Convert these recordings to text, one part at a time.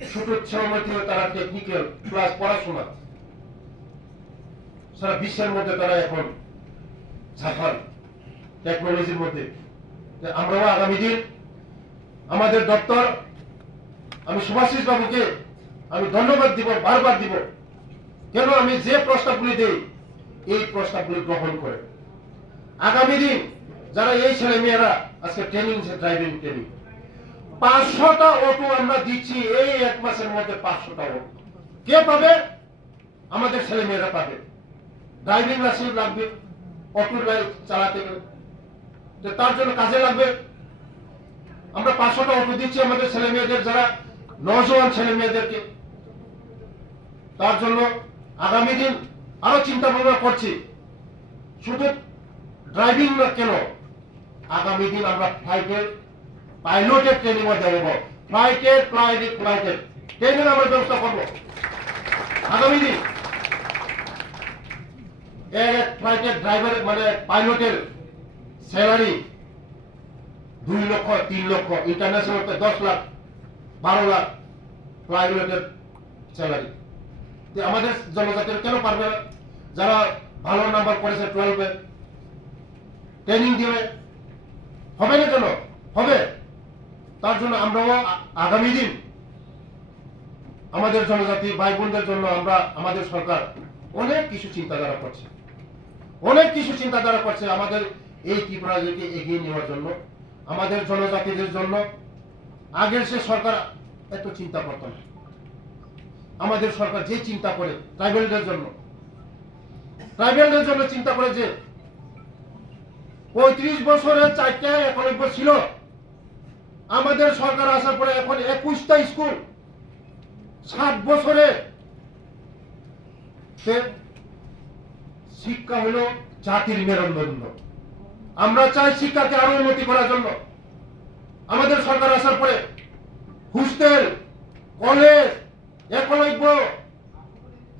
থেকে তারা technical class পড়াশোনা। সারা বিশ্বের মধ্যে তারা এখন সাফার টেকনোলজির মধ্যে। আমরাও আগামী দিন আমাদের দপ্তর, আমি সুভাষিস বাবুকে আমি ধন্যবাদ দিব, বারবার দিব। কেন আমি যে প্রস্তাবগুলি দিই, এই প্রস্তাবগুলি গ্রহণ করে। আগামী দিন যারা এই ছেলে মেয়েরা আজকে ট্রেনিং ড্রাইভিং ট্রেনিং পাঁচশোটা অটো আমরা দিচ্ছি, এই এক মাসের মধ্যে পাঁচশোটা অটো কে পাবে? আমাদের ছেলে মেয়েরা পাবে। ড্রাইভিং লাইসেন্স লাগবে অটো চালাতে গেলে। তার জন্য কাজে লাগবে। আমরা পাঁচশোটা অটো দিচ্ছি আমাদের ছেলে মেয়েদের যারা, নজওয়ান ছেলে মেয়েদেরকে তার জন্য আগামী দিন আরও চিন্তা ভাবনা করছি। শুধু ড্রাইভিং না কেন, আগামী দিন আমরা ফ্লাইটের পাইলটের ট্রেনিং দেব ফ্লাইটের ফ্লাইটের ফ্লাইটের ট্রেনিং আমরা ব্যবস্থা করব আগামী দিন। ফ্লাইটের ড্রাইভার মানে পাইলটের স্যালারি দুই লক্ষ, তিন লক্ষ। ইন্টারন্যাশনাল দশ লাখ বারো লাখ প্রাইভেটের স্যালারি আমাদের জনজাতির কেন পারবে যারা ভালো নাম্বার করেছে টুয়েলভে ট্রেনিং দিবে। হবে না কেন? হবে। তার জন্য আমরাও আগামী দিন আমাদের জনজাতি ভাই বোনদের জন্য আমরা আমাদের সরকার অনেক কিছু চিন্তাধারা করছে। অনেক কিছু চিন্তাধারা করছে আমাদের এই ত্রিপুরাকে এগিয়ে নেওয়ার জন্য, আমাদের জনজাতিদের জন্য। আগের সে সরকার এত চিন্তা করত না। আমাদের সরকার যে চিন্তা করে ট্রাইবেলদের জন্য ট্রাইবেলদের জন্য চিন্তা করে যে পঁয়ত্রিশ বছরের চারটা একলব্য ছিল। আমাদের সরকার আসার পরে এখন একুশটা স্কুল, ষাট বছরে শিক্ষা হলো জাতির মেরুদণ্ড। আমরা চাই শিক্ষাকে আরও উন্নতি করার জন্য। আমাদের সরকার আসার পরে হোস্টেল কলেজ, একলব্য,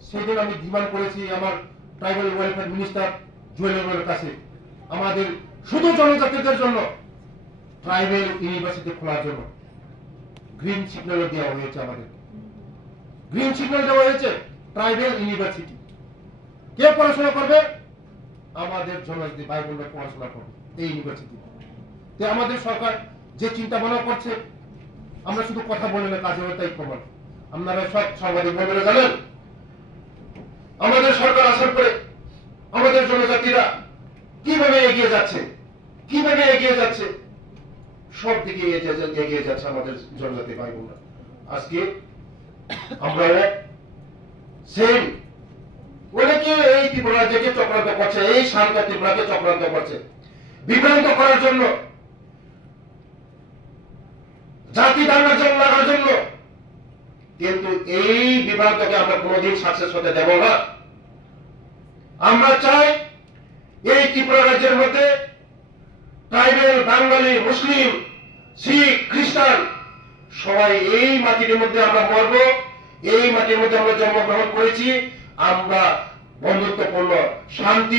সেদিন আমি ডিমান্ড করেছি আমার ট্রাইবাল ওয়েলফেয়ার মিনিস্টার জুয়েলের কাছে আমাদের শুধু জনজাতিদের জন্য ট্রাইবেল ইউনিভার্সিটি খোলার জন্য গ্রিন সিগন্যাল দেওয়া হয়েছে আমাদের। গ্রিন সিগন্যাল দেওয়া হয়েছে ট্রাইবেল ইউনিভার্সিটি কে পড়াশোনা করবে? আমাদের জনজাতি ভাই পড়াশোনা করবে এই ইউনিভার্সিটি তে আমাদের সরকার যে চিন্তা ভাবনা করছে, আমরা শুধু কথা বলে না, কাজে তাই প্রমাণ। আপনারা সব সাংবাদিক বন্ধুরা জানেন, আমাদের সরকার আসার পরে আমাদের জনজাতিরা কীভাবে এগিয়ে যাচ্ছে? কীভাবে এগিয়ে যাচ্ছে? সব দিকে এগিয়ে যাচ্ছে আমাদের জনজাতি ভাই বোনরা। আজকে আমরা সেম এই চক্রান্ত করছে, এই ত্রিপুরাকে চক্রান্ত করছে, বিভ্রান্ত করার জন্য, জাতি লাগার জন্য, কিন্তু এই বিভ্রান্তকে আমরা কোনোদিন সাকসেস হতে দেব না। আমরা চাই এই ত্রিপুরা রাজ্যের মধ্যে বাঙালি, মুসলিম, শিখ, খ্রিস্টান, সবাই এই মাটির মধ্যে আমরা মরব এই মাটির মধ্যে আমরা জন্মগ্রহণ করেছি। আমরা বন্ধুত্বপূর্ণ, শান্তি